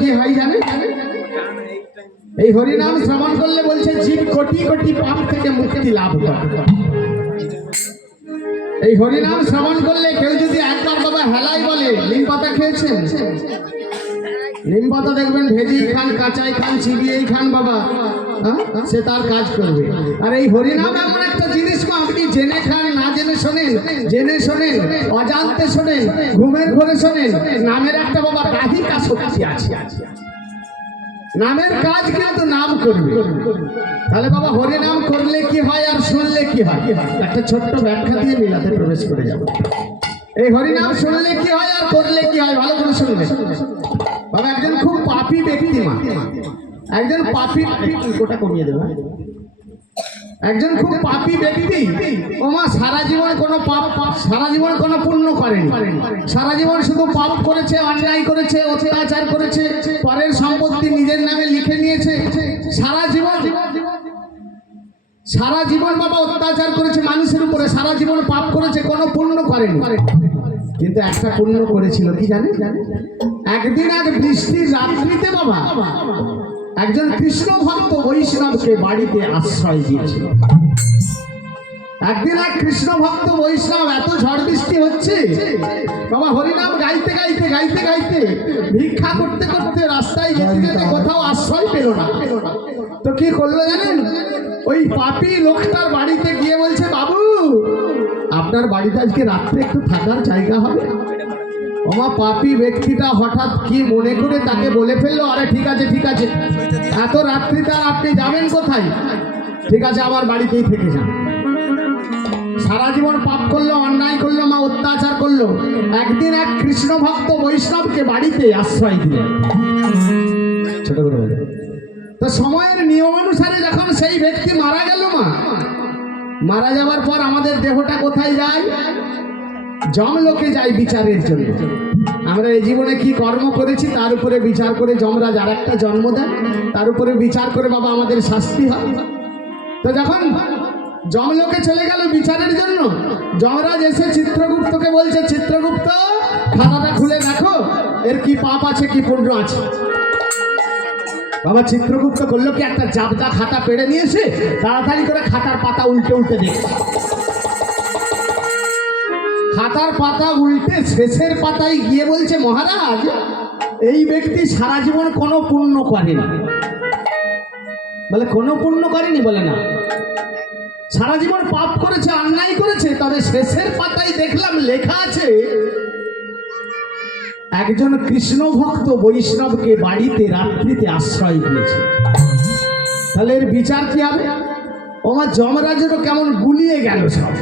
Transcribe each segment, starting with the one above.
কি হয় জানেন? এই হরিনাম শ্রবণ করলে বলছে জীব কোটি কোটি পাপ থেকে মুক্তি লাভ করে। এই হরিনাম শ্রবণ করলে কেউ যদি একবার বাবা হেলাই বলে নিম পাতা খেয়েছেন, নিম পাতা দেখবেন ভেজেই খান, কাঁচাই খান, চিবিয়েই খান বাবা, সে তার কাজ করবে। আর এই হরিনাম এমন একটা জিনিস মা, আপনি জেনে খান না জেনে শোনেন, জেনে শোনেন, অজান্তে শোনেন, ঘুমের ঘরে শোনেন, নামের একটা বাবা দাহিকা শক্তি আছে। নামের কাজ কিন্তু নাম করবে। তাহলে বাবা হরিনাম করলে কি হয় আর শুনলে কি হয়, একটা ছোট্ট ব্যাখ্যা দিয়ে মিলাতে প্রবেশ করে যাব। এই হরিনাম শুনলে কি হয় আর করলে কি হয় ভালো করে শুনবে বাবা। একজন খুব পাপী ব্যক্তি মা, একজন পাপী, কোটা কমিয়ে দেবে, একজন খুব পাপী ব্যক্তি ও মা সারা জীবন কোনো পাপ, সারা জীবন কোনো পুণ্য করেনি, সারা জীবন শুধু পাপ করেছে, অন্যায় করেছে, অত্যাচার করেছে, পরের সম্পত্তি নিজের নামে লিখে নিয়েছে, সারা জীবন বাবা অত্যাচার করেছে মানুষের উপরে, সারা জীবন পাপ করেছে, কোনো পুণ্য করেনি। কিন্তু একটা পুণ্য করেছিল কি জানেন? একদিন এক বৃষ্টির রাত্রিতে বাবা একজন কৃষ্ণ ভক্ত বৈষ্ণবকে বাড়িতে আশ্রয় দিয়েছিল। একদিন এক কৃষ্ণ ভক্ত বৈষ্ণব, এত ঝড় বৃষ্টি হচ্ছে বাবা, হরিনাম গাইতে গাইতে গাইতে গাইতে ভিক্ষা করতে করতে রাস্তায় যেতে যেতে কোথাও আশ্রয় পেল না। তো কি করলো জানেন? ওই পাপী লোকটার বাড়িতে গিয়ে বলছে, বাবু আপনার বাড়িতে আজকে রাত্রে একটু থাকার জায়গা হবে? ওমা পাপী ব্যক্তিটা হঠাৎ কি মনে করে তাকে বলে ফেললো, আরে ঠিক আছে ঠিক আছে, এত রাত্রিতে আর আপনি যাবেন কোথায়, ঠিক আছে আমার বাড়িতেই থেকে যান। সারা জীবন পাপ করলো, অন্যায় করলো মা, অত্যাচার করলো, একদিন এক কৃষ্ণ ভক্ত বৈষ্ণবকে বাড়িতে আশ্রয় দিলেন। ছোট করে বলে তো সময়ের নিয়ম অনুসারে যখন সেই ব্যক্তি মারা গেল মা, মারা যাওয়ার পর আমাদের দেহটা কোথায় যায়? যমলোকে যায় বিচারের জন্য। আমরা এই জীবনে কি কর্ম করেছি তার উপরে বিচার করে যমরাজ আর একটা জন্ম দেন, তার উপরে বিচার করে বাবা আমাদের শাস্তি হয়। তো যখন যমলোকে চলে গেল বিচারের জন্য, যমরাজ এসে চিত্রগুপ্তকে বলছে, চিত্রগুপ্ত খাতাটা খুলে দেখো এর কি পাপ আছে কি পুণ্য আছে। বাবা চিত্রগুপ্ত করলো কি, একটা জাবদা খাতা পেড়ে নিয়েছে, তাড়াতাড়ি করে খাতার পাতা উল্টে উল্টে দেখছে। খাতার পাতা উল্টে শেষের পাতায় গিয়ে বলছে, মহারাজ এই ব্যক্তি সারা জীবন কোনো পুণ্য করেনি। বলে কোনো পুণ্য করেনি? বলে না, সারা জীবন পাপ করেছে, অন্যায় করেছে, তবে শেষের পাতায় দেখলাম লেখা আছে একজন কৃষ্ণ ভক্ত বৈষ্ণবকে বাড়িতে রাত্রিতে আশ্রয় দিয়েছে। তাহলে এর বিচার কি হবে? আমার যমরাজেরও কেমন গুলিয়ে গেল সব।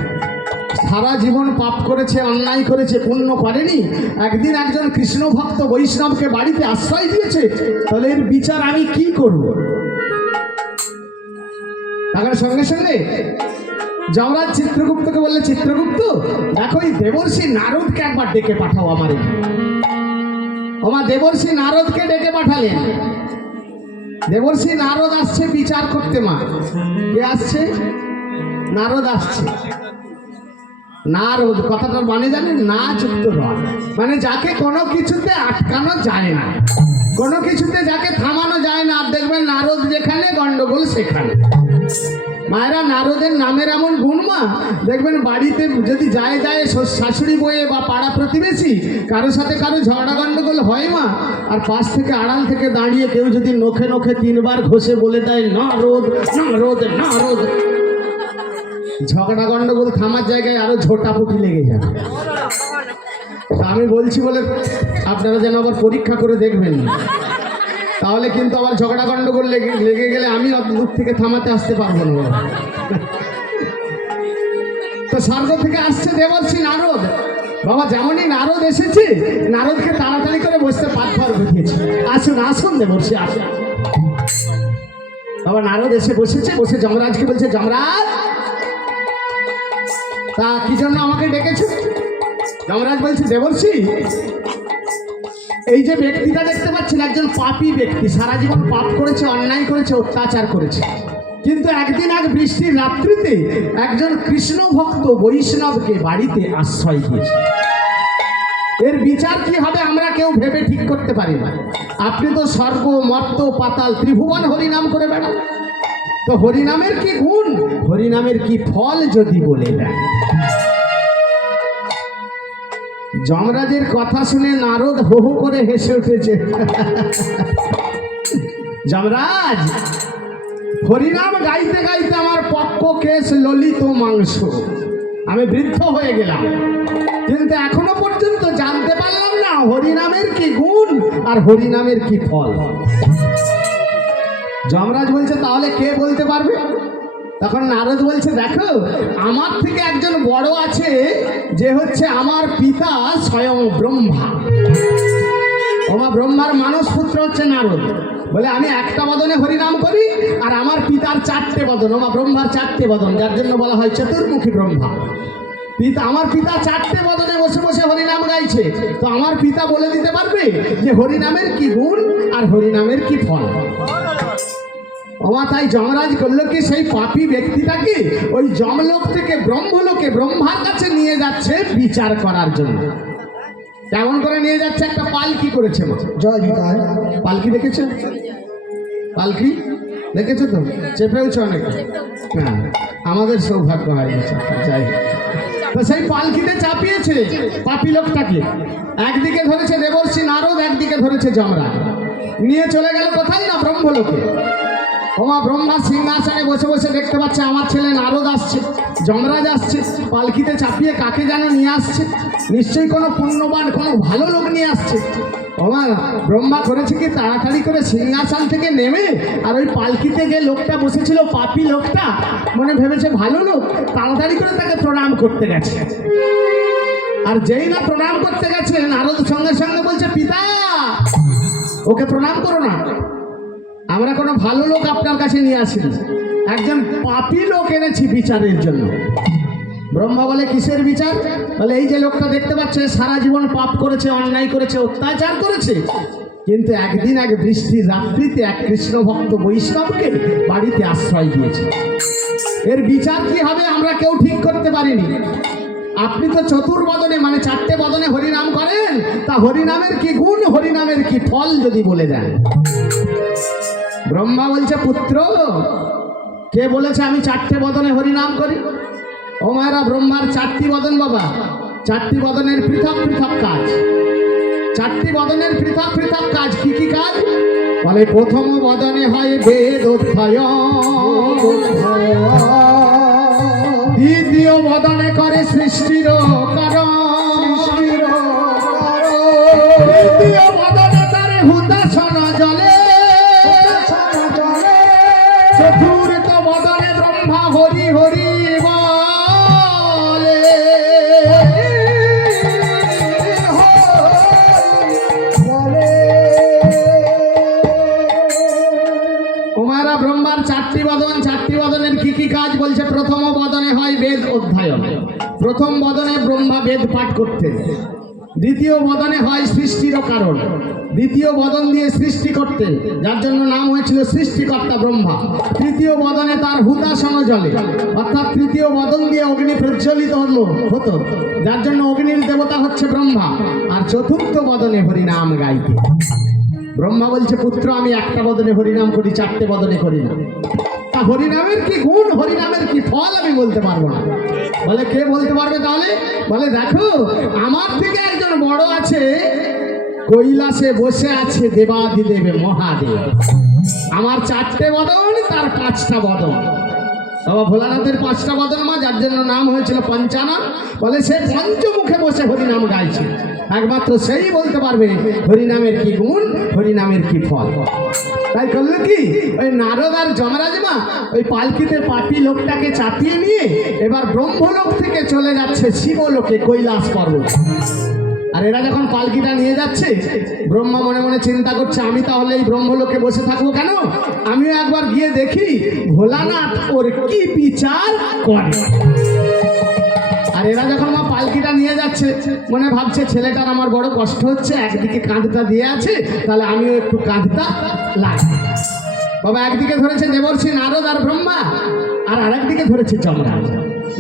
সারা জীবন পাপ করেছে, অন্যায় করেছে, পুণ্য করেনি, একদিন একজন কৃষ্ণ ভক্ত বৈষ্ণবকে বাড়িতে আশ্রয় দিয়েছে, তাহলে এর বিচার আমি কি করব? তার সঙ্গে সঙ্গে যমরাজ চিত্রগুপ্তকে বললে, চিত্রগুপ্ত দেখো এই দেবর্ষি নারদকে একবার ডেকে পাঠাও আমার। আমার দেবর্ষি নারদকে ডেকে পাঠালেন। দেবর্ষি নারদ আসছে বিচার করতে মা। কে আসছে? নারদ আসছে। নারদ কথাটার মানে জানেন? না যুক্ত রড, মানে যাকে কোনো কিছুতে আটকানো যায় না, কোনো কিছুতে যাকে থামানো যায় না। আর দেখবেন নারদ যেখানে গন্ডগোল সেখানে। মায়েরা নারদের নামের এমন গুণ মা, দেখবেন বাড়িতে যদি যায় যায় শাশুড়ি বয়ে বা পাড়া প্রতিবেশী কারোর সাথে কারো ঝগড়া গন্ডগোল হয় মা, আর পাশ থেকে আড়াল থেকে দাঁড়িয়ে কেউ যদি নখে নখে 3 বার ঘষে বলে দেয় নারদ নারদ নারদ, ঝগড়া গন্ডগোল থামার জায়গায় আরো ঝোটাপুটি লেগে যাবে। আমি বলছি বলে আপনারা যেন আবার পরীক্ষা করে দেখবেন, তাহলে কিন্তু আবার ঝগড়া গন্ডগোল লেগে গেলে আমি দূর থেকে থামাতে আসতে পারবো না। তো স্বর্গ থেকে আসছে দেবর্ষি নারদ। বাবা যেমনই নারদ এসেছে, নারদকে তাড়াতাড়ি করে বসতে পাথর বুঝিয়েছে, আসুন আসুন দেবর্ষি আসুন। বাবা নারদ এসে বসেছে, বসে যমরাজকে বলছে, যমরাজ তা কি জন্য আমাকে ডেকেছে? যমরাজ বলছে, দেবর্ষি এই যে ব্যক্তিটা দেখতে পাচ্ছেন একজন পাপী ব্যক্তি, সারা জীবন পাপ করেছে, অন্যায় করেছে, অত্যাচার করেছে, কিন্তু একদিন এক বৃষ্টির রাত্রিতে একজন কৃষ্ণ ভক্ত বৈষ্ণবকে বাড়িতে আশ্রয় দিয়েছে। এর বিচার কি হবে আমরা কেউ কেউ ভেবে ঠিক করতে পারি না। আপনি তো স্বর্গ মর্ত পাতাল ত্রিভুবন হরিনাম করে বেড়ান, তো হরিনামের কি গুণ, হরিনামের কি ফল যদি বলে দেন। যমরাজের কথা শুনে নারদ হো হো করে হেসে উঠেছে। যমরাজ, হরিনাম গাইতে গাইতে আমার পক্ষ কেশ ললিত মাংস, আমি বৃদ্ধ হয়ে গেলাম, কিন্তু এখনো পর্যন্ত জানতে পারলাম না হরিনামের কি গুণ আর হরিনামের কি ফল। যমরাজ বলছে তাহলে কে বলতে পারবে? তখন নারদ বলছে দেখো, আমার থেকে একজন বড় আছে, যে হচ্ছে আমার পিতা স্বয়ং ব্রহ্মা। ওমা ব্রহ্মার মানস পুত্র হচ্ছে নারদ। বলে আমি একটা বদনে হরিনাম করি, আর আমার পিতার 4টে বদন, ওমা ব্রহ্মার 4টে বদন, যার জন্য বলা হয় চতুর্মুখী ব্রহ্মা। আমার পিতা 4টে বদনে বসে বসে হরিনাম গাইছে, তো আমার পিতা বলে দিতে পারবে যে হরিনামের কি গুণ আর হরিনামের কি ফল। ওমা তাই যমরাজ করলো কি, সেই পাপী ব্যক্তিটাকে ওই যমলোক থেকে ব্রহ্মলোকে ব্রহ্মার কাছে নিয়ে যাচ্ছে বিচার করার জন্য। কেমন করে নিয়ে যাচ্ছে? একটা পালকি করেছে। জয় নিতাই। পালকি দেখেছো? পালকি দেখেছো তো? চেপেওছো অনেক? হ্যাঁ, আমাদের সৌভাগ্য হয় না। যাই হোক, তো সেই পালকিতে চাপিয়েছে পাপী লোকটাকে। একদিকে ধরেছে দেবর্ষি নারদ, একদিকে ধরেছে যমরাজ। নিয়ে চলে গেল কোথায় না ব্রহ্মলোকে। ওমা ব্রহ্মা সিংহাসনে বসে বসে দেখতে পাচ্ছে আমার ছেলে নারদ আসছে, যমরাজ আসছে, পালকিতে চাপিয়ে কাকে যেন নিয়ে আসছে। নিশ্চয়ই কোনো পুণ্যবান, কোনো ভালো লোক নিয়ে আসছে। ওমা ব্রহ্মা করেছে কি, তাড়াতাড়ি করে সিংহাসন থেকে নেমে আর ওই পালকিতে যে লোকটা বসেছিল পাপী লোকটা, মনে ভেবেছে ভালো লোক, তাড়াতাড়ি করে তাকে প্রণাম করতে গেছে। আর যেই না প্রণাম করতে গেছে, নারদ সঙ্গে সঙ্গে বলছে পিতা ওকে প্রণাম করো না, আমরা কোনো ভালো লোক আপনার কাছে নিয়ে আসিনি, একজন পাপী লোক এনেছি বিচারের জন্য। ব্রহ্মা বলে কিসের বিচার? বলে এই যে লোকটা দেখতে পাচ্ছে সারা জীবন পাপ করেছে, অন্যায় করেছে, অত্যাচার করেছে, কিন্তু একদিন এক বৃষ্টির রাত্রিতে এক কৃষ্ণ ভক্ত বৈষ্ণবকে বাড়িতে আশ্রয় দিয়েছে। এর বিচার কি হবে আমরা কেউ ঠিক করতে পারিনি। আপনি তো চতুর্বদনে মানে 4টে বদনে হরিনাম করেন, তা হরিনামের কি গুণ, হরিনামের কি ফল যদি বলে দেন। ব্রহ্মা বলছে পুত্র, কে বলেছে আমি 4টে বদনে হরিনাম করি? ও মায়েরা, ব্রহ্মার 4টি বদন বাবা, 4টি বদনের পৃথক পৃথক কাজ। 4টি বদনের পৃথক পৃথক কাজ। কি কি কাজ? বলে প্রথম বদনে হয় বেদ অধ্যয়ন, দ্বিতীয় বদনে করে সৃষ্টির কারণ, তৃতীয় বদনে তারে হুতাশন জলে, চতুর্থ বদনে ব্রহ্মা হরি হরি বলে। ওমারা ব্রহ্মার 4টি বদন, 4টি বদনের কি কি কাজ বলছে? প্রথম বদনে হয় বেদ অধ্যয়ন, প্রথম বদনে ব্রহ্মা বেদ পাঠ করতেন। দ্বিতীয় বদনে হয় সৃষ্টির কারণ, দ্বিতীয় বদন দিয়ে সৃষ্টি করতেন, যার জন্য নাম হয়েছিল সৃষ্টিকর্তা ব্রহ্মা। তৃতীয় বদনে তার হুতাশন জলে, অর্থাৎ তৃতীয় বদন দিয়ে অগ্নি প্রজ্বলিত হতো, যার জন্য অগ্নির দেবতা হচ্ছে ব্রহ্মা। আর চতুর্থ বদনে হরিনাম গাইতে। ব্রহ্মা বলছে পুত্র আমি একটা বদনে হরিনাম করি, 4টে বদনে করি না। তা হরিনামের কি গুণ, হরিনামের কি ফল আমি বলতে পারবো না। বলে কে বলতে পারবে তাহলে? বলে দেখো, আমার থেকে একজন বড় আছে, কৈলাসে বসে আছে দেবাদিদেব মহাদেব। আমার 4টে বদন, তার 5টা বদন। বাবা ভোলানাথের 5টা বদন মা, যার জন্য নাম হয়েছিল পঞ্চানন। বলে সে পঞ্চমুখে বসে হরিনাম গাইছে, একমাত্র সেই বলতে পারবে হরিনামের কি গুণ, হরিনামের কি ফল। তাই করলো কি, ওই নারদ আর যমরাজ মা ওই পালকিতে পাপী লোকটাকে চাপিয়ে নিয়ে এবার ব্রহ্মলোক থেকে চলে যাচ্ছে শিবলোকে, কৈলাস পর্বত। আর এরা যখন পালকিটা নিয়ে যাচ্ছে, ব্রহ্মা মনে মনে চিন্তা করছে আমি তাহলে এই ব্রহ্মলোকে বসে থাকবো কেন, আমিও একবার গিয়ে দেখি ভোলানাথ ওর কি বিচার করে। আর এরা যখন মা পালকিটা নিয়ে যাচ্ছে, মনে ভাবছে ছেলেটার আমার বড় কষ্ট হচ্ছে, একদিকে কাঁধটা দিয়ে আছে, তাহলে আমিও একটু কাঁধটা লাগি। বাবা একদিকে ধরেছে দেবর্ষি নারদ আর ব্রহ্মা, আর আরেকদিকে ধরেছে যমরাজ।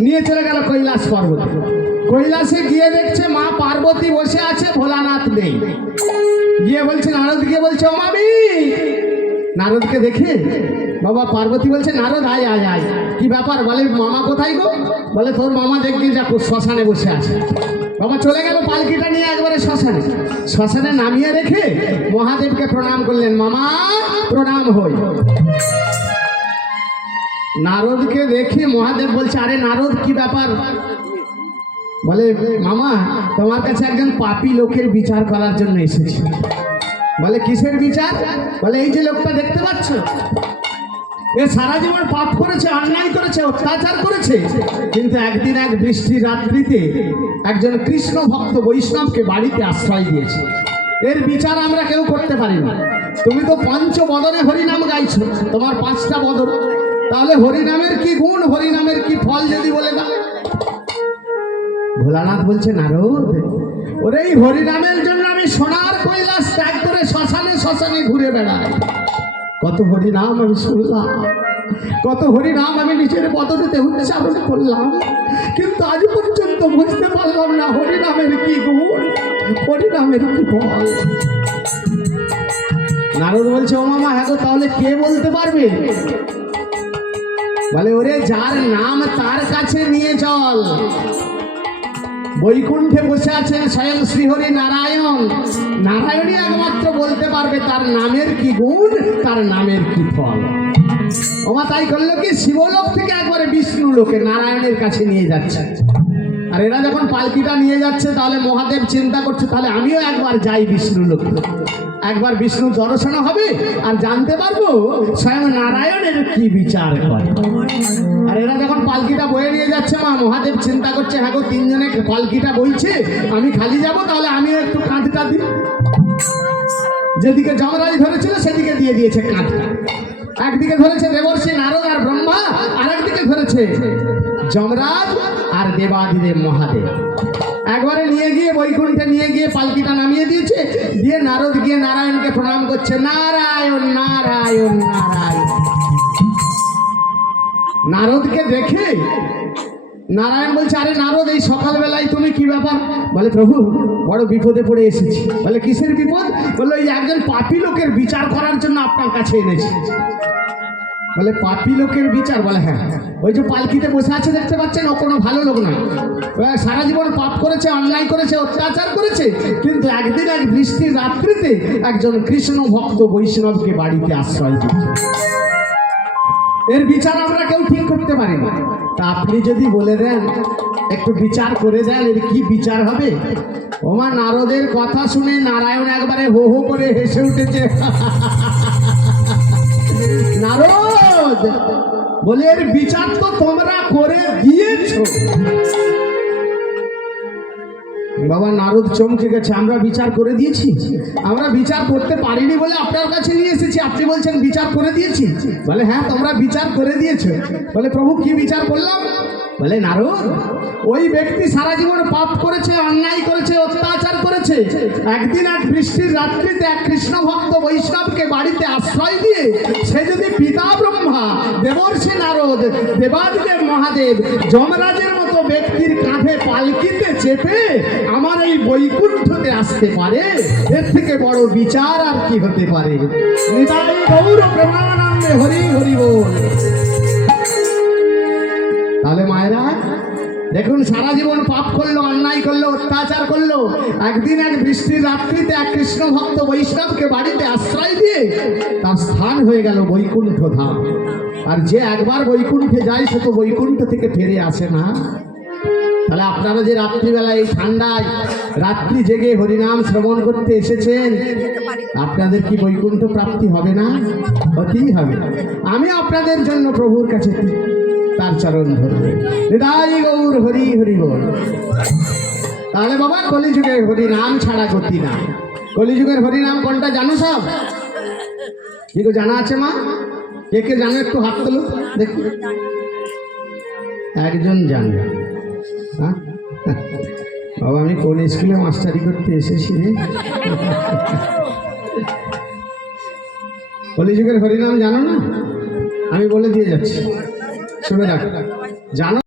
নিয়ে চলে গেল কৈলাস পর্বতে। কৈলাসে গিয়ে দেখছে মা পার্বতী বসে আছে, ভোলানাথ নেই। গিয়ে বলছে নারদ, গিয়ে বলছে ও মামি। নারদকে দেখে বাবা পার্বতী বলছে নারদ আয় আয় আয়। কি ব্যাপার? বলে মামা কোথায় গো? বলে তোর মামা দেখবি যা শ্মশানে বসে আছে। বাবা চলে গেল পালকিটা নিয়ে একবারে শ্মশানে। শ্মশানে নামিয়ে রেখে মহাদেবকে প্রণাম করলেন, মামা প্রণাম হই। নারদকে দেখে মহাদেব বলছে আরে নারদ কি ব্যাপার? বলে মামা তোমার কাছে একজন পাপী লোকের বিচার করার জন্য এসেছি। বলে কিসের বিচার? বলে এই যে লোকটা দেখতে পাচ্ছ, এ সারা জীবন পাপ করেছে, অন্যায় করেছে, অত্যাচার করেছে, কিন্তু একদিন এক বৃষ্টির রাত্রিতে একজন কৃষ্ণ ভক্ত বৈষ্ণবকে বাড়িতে আশ্রয় দিয়েছে। এর বিচার আমরা কেউ করতে পারি না। তুমি তো পঞ্চবদনে হরিনাম গাইছো, তোমার 5টা বদন, তাহলে হরিনামের কি গুণ, হরিনামের কি ফল যদি বলে দাও। ভোলানাথ বলছে নারদ, ওরে এই হরিনামের জন্য আমি সোনার কৈলাস ত্যাগ করে শ্মশানে শ্মশানে ঘুরে বেড়াই। কত হরিনাম আমি শুনলাম, কত হরিনাম আমি নিজের বদনেতে উচ্চারণ করলাম, কিন্তু আজ পর্যন্ত বুঝতে পারলাম না হরিনামের কি গুণ, হরিনামের কি ফল। নারদ বলছে ও মামা হ্যাঁ গো, তাহলে কে বলতে পারবে? বলে ওরে যার নাম তার কাছে নিয়ে চল। বৈকুণ্ঠে বসে আছেন স্বয়ং শ্রীহরি নারায়ণ, নারায়ণই একমাত্র বলতে পারবে তার নামের কি গুণ, তার নামের কি ফল। ওমা তাই করলো কি, শিবলোক থেকে একবারে বিষ্ণু লোকে নারায়ণের কাছে নিয়ে যাচ্ছে। আর এরা যখন পালকিটা নিয়ে যাচ্ছে তাহলে মহাদেব চিন্তা করছে তাহলে আমিও একবার যাই বিষ্ণু লোকে, একবার বিষ্ণু দর্শন হবে আর জানতে পারবো স্বয়ং নারায়ণের কি বিচার করে। আর এরা যখন পালকিটা বয়ে নিয়ে যাচ্ছে মা, মহাদেব চিন্তা করছে হ্যাঁ গো 3 জনে পালকিটা বইছে, আমি খালি যাব, তাহলে আমিও একটু কাঁধটা দিই। যেদিকে যমরাজ ধরেছিল সেদিকে দিয়ে দিয়েছে কাঁধটা। একদিকে ধরেছে দেবর্ষি নারদ আর ব্রহ্মা, আর একদিকে ধরেছে যমরাজ আর দেবাদিদেব মহাদেব। একবারে নিয়ে গিয়ে বৈকুণ্ঠে নিয়ে গিয়ে পালকিটা নামিয়ে দিয়েছে। দিয়ে নারদ গিয়ে নারায়ণকে প্রণাম করছে, নারায়ণ নারায়ণ নারায়ণ। নারদকে দেখে নারায়ণ বলছে আরে নারদ এই সকালবেলায় তুমি কি ব্যাপার? বলে প্রভু বড় বিপদে পড়ে এসেছি। বলে কিসের বিপদ? বলে ওই একজন পাপী লোকের বিচার করার জন্য আপনার কাছে এনেছি। বলে পাপী লোকের বিচার? বলে হ্যাঁ, ওই যে পালকিতে বসে আছে দেখতে পাচ্ছেন, ও কোনো ভালো লোক নয়, সারা জীবন পাপ করেছে, অন্যায় করেছে, অত্যাচার করেছে, কিন্তু একদিন এক বৃষ্টির রাত্রিতে একজন কৃষ্ণ ভক্ত বৈষ্ণবকে বাড়িতে আশ্রয় দিয়েছে। এর বিচার আমরা কেউ ঠিক করতে পারি না। তা আপনি যদি বলে দেন, একটু বিচার করে দেন, এর কি বিচার হবে? ওমা নারদের কথা শুনে নারায়ণ একবারে হো হো করে হেসে উঠেছে। নারদ বলে এর বিচার তো তোমরা করে দিয়েছো। বাবা নারদ চমকে গেছে, আমরা বিচার করে দিয়েছি? আমরা বিচার করতে পারিনি বলে আপনার কাছে নিয়ে এসেছি, আপনি বলছেন বিচার করে দিয়েছি? বলে হ্যাঁ তোমরা বিচার করে দিয়েছো। বলে প্রভু কি বিচার করলাম? বলে নারদ ওই ব্যক্তি সারা জীবন পাপ করেছে, অন্যায় করেছে, অত্যাচার করেছে, একদিন এক বৃষ্টির রাত্রিতে এক কৃষ্ণ ভক্ত বৈষ্ণবকে বাড়িতে আশ্রয় দিয়ে সে যদি পিতা ব্রহ্মা, দেবর্ষি নারদ, দেবাদিদেব মহাদেব, যমরাজের মতো ব্যক্তির কাঁধে পালকিতে চেপে আমার এই বৈকুণ্ঠতে আসতে পারে, এর থেকে বড় বিচার আর কি হতে পারে? নিতাই গৌর প্রেমানন্দে হরি হরি বল। তাহলে মায়েরা দেখুন, সারা জীবন পাপ করলো, অন্যায় করলো, অত্যাচার করলো, একদিন এক বৃষ্টির রাত্রিতে এক কৃষ্ণ ভক্ত বৈষ্ণবকে বাড়িতে আশ্রয় দিয়ে তার স্থান হয়ে গেল বৈকুণ্ঠ ধাম। আর যে একবার বৈকুণ্ঠে যায় সে তো বৈকুণ্ঠ থেকে ফিরে আসে না। তাহলে আপনারা যে রাত্রিবেলায় এই ঠান্ডায় রাত্রি জেগে হরিনাম শ্রবণ করতে এসেছেন, আপনাদের কি বৈকুণ্ঠ প্রাপ্তি হবে না? হতেই হবে। আমি আপনাদের জন্য প্রভুর কাছে তার চরণ ধরবে। হৃদয় গৌর হরি হরি বল। তাহলে বাবা কলিযুগের হরিনাম ছাড়া গতি না। কলিযুগের হরিনাম কোনটা জানো সব? কি গো জানা আছে মা? কে কে জানো একটু হাত তোলো দেখি। একজন জানে। হ্যাঁ বাবা আমি কোন স্কুলে মাস্টারি করতে এসেছি রে? কলিযুগের হরিনাম জানো না? আমি বলে দিয়ে যাচ্ছি, শুনে রাখ। জানো